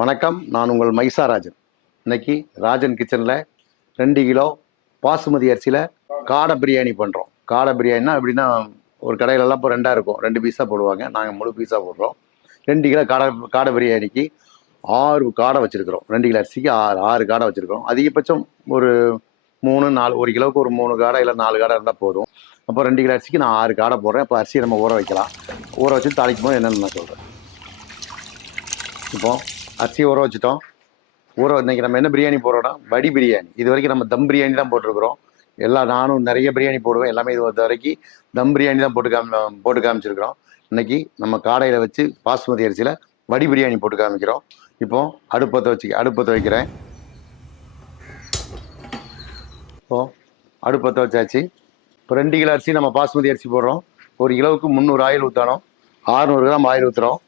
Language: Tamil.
வணக்கம், நான் உங்கள் மைசா ராஜன். இன்னைக்கு ராஜன் கிச்சனில் 2 கிலோ பாசுமதி அரிசியில் காடை பிரியாணி பண்ணுறோம். காடை பிரியாணினா எப்படின்னா, ஒரு கடையிலலாம் இப்போ 2ஆக இருக்கும், 2 பீஸாக போடுவாங்க. நாங்கள் முழு பீஸாக போடுறோம். 2 கிலோ காடை பிரியாணிக்கு 6 காடை வச்சுருக்கிறோம். 2 கிலோ அரிசிக்கு 6 காடை வச்சுருக்கிறோம். அதிகபட்சம் ஒரு 3 4, 1 கிலோவுக்கு ஒரு 3 காடை இல்லை 4 காடை இருந்தால் போதும். அப்போ 2 கிலோ அரிசிக்கு நான் 6 காடை போடுறேன். இப்போ அரிசியை நம்ம ஊற வைக்கலாம். ஊற வச்சு தாளிக்கும் போது என்னென்னு நான் சொல்கிறேன். இப்போ அரிசியை ஊற வச்சுட்டோம். இன்னைக்கு நம்ம என்ன பிரியாணி போடுறோம்னா வடி பிரியாணி. இது வரைக்கும் நம்ம தம் பிரியாணி தான் போட்டிருக்கிறோம். நானும் நிறைய பிரியாணி போடுவேன். எல்லாமே இது வரைக்கும் தம் பிரியாணி தான் போட்டு காமிச்சிருக்கிறோம். இன்னைக்கு நம்ம காடையில் வச்சு பாசுமதி அரிசியில் வடி பிரியாணி போட்டு காமிக்கிறோம். இப்போ அடுப்பத்தை வைக்கிறேன். இப்போ அடுப்பத்தை வச்சாச்சு. இப்போ 2 கிலோ அரிசி நம்ம பாசுமதி அரிசி போடுறோம். 1 கிலோவுக்கு 300 ஆயில் ஊற்றணும். 600 கிராம் ஆயில் ஊற்றுறோம்.